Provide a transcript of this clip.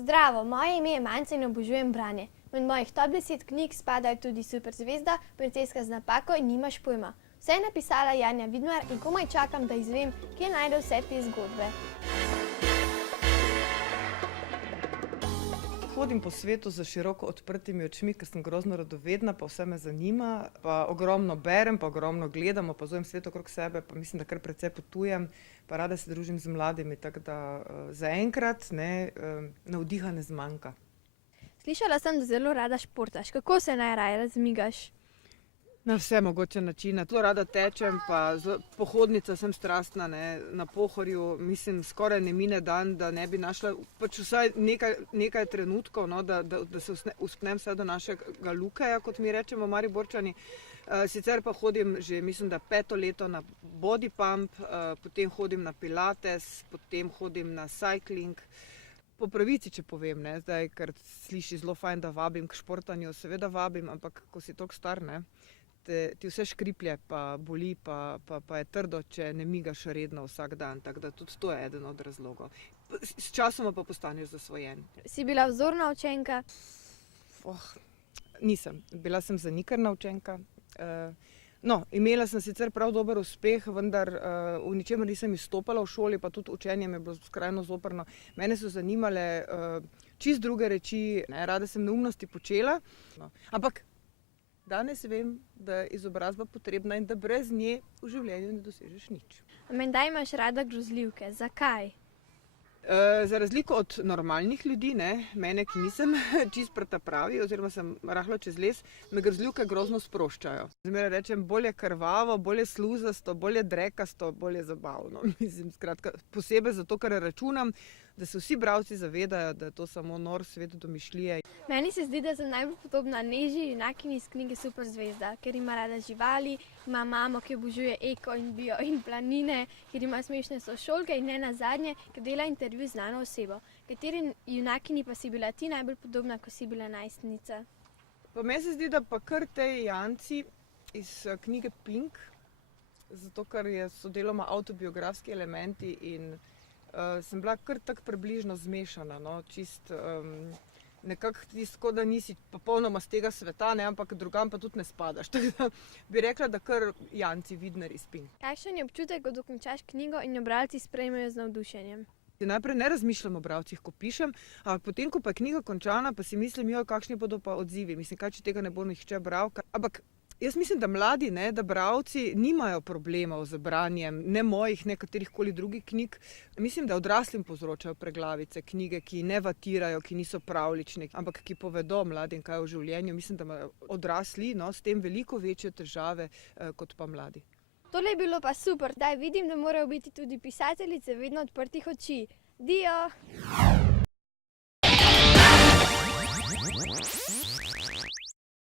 Zdravo, moje ime je Manca in obožujem branje. Med mojih top 10 knjig spadajo tudi Superzvezda, Princeska z napako in Nimaš pojma. Vse je napisala Janja Vidmar in komaj čakam, da izvem, kje najde vse te zgodbe. Hodim po svetu z široko odprtimi očmi, ker sem grozno radovedna, pa vse me zanima, pa ogromno berem, pa ogromno gledam, opazujem svet okrog sebe, pa mislim, da kar precej potujem, pa rada se družim z mladimi, tako da zaenkrat navdiha ne zmanjka. Slišala sem, da zelo rada športaš. Kako se najraje razmigaš? Na vse mogoče načine. Zelo rada tečem, pa pohodnica sem strastna, na Pohorju. Mislim, skoraj ne mine dan, da ne bi našla pač vsaj nekaj trenutkov, da se uspnem vse do našega Lukeja, kot mi rečemo Mariborčani. Sicer pa hodim že, mislim, da 5. leto na body pump, potem hodim na pilates, potem hodim na cycling. Po pravici, če povem, zdaj, ker sliši zelo fajn, da vabim k športanju, seveda vabim, ampak ko si toliko star, ti vse škriplje, pa boli, pa je trdo, če ne migaš redno vsak dan, tako da tudi to je eden od razlogov. S časoma pa postaneš zasvojen. Si bila vzorna učenka? Nisem. Bila sem zanikrna učenka. Imela sem sicer prav dober uspeh, vendar v ničemer nisem izstopala v šoli, pa tudi učenje mi je bilo skrajno zoprno. Mene so zanimale čisto druge reči, rada sem neumnosti počela, ampak danes vem, da je izobrazba potrebna in da brez nje v življenju ne dosežeš nič. Menda imaš rada grozljivke. Zakaj? Za razliko od normalnih ljudi, mene, ki nisem čist pretapravi, oziroma sem rahlo čez les, me grozljivke grozno sproščajo. Zmeraj rečem, bolje krvavo, bolje sluzasto, bolje drekasto, bolje zabavno. Mislim, skratka, posebej zato, ker računam, da se vsi bralci zavedajo, da je to samo nor svet domišljije. Meni se zdi, da sem najbolj podobna Neži, junakinji iz knjige Superzvezda, ker ima rada živali, ima mamo, ki obožuje eko in bio in planine, ker ima smešne sošolke in ne nazadnje, ker dela intervju z znano osebo. Kateri junakinji pa si bila ti najbolj podobna, ko si bila najstnica? Pa meni se zdi, da pa kar tej Janci iz knjige Pink, zato ker so deloma avtobiografski elementi in sem bila kar tako približno zmešana, čist nekako tisto, da nisi popolnoma z tega sveta, ampak drugam pa tudi ne spadaš. Tako da bi rekla, da kar Janci Vidmar iz Pink. Kakšen je občutek, ko dokončaš knjigo in jo bralci sprejmejo z navdušenjem? Najprej ne razmišljam o bralcih, ko pišem, ampak potem, ko pa je knjiga končana, pa si mislim, kakšni bodo pa odzivi. Mislim, kaj če tega ne bo nihče bral. Ampak jaz mislim, da mladi, da bralci nimajo problemov z branjem, ne mojih, ne katerihkoli drugih knjig. Mislim, da odraslim povzročajo preglavice, knjige, ki ne vatirajo, ki niso pravlične, ampak ki povedo mladim, kaj je v življenju. Mislim, da imajo odrasli s tem veliko večje težave kot pa mladi. Tole je bilo pa super, daj vidim, da morajo biti tudi pisateljice vedno odprtih oči. Dio!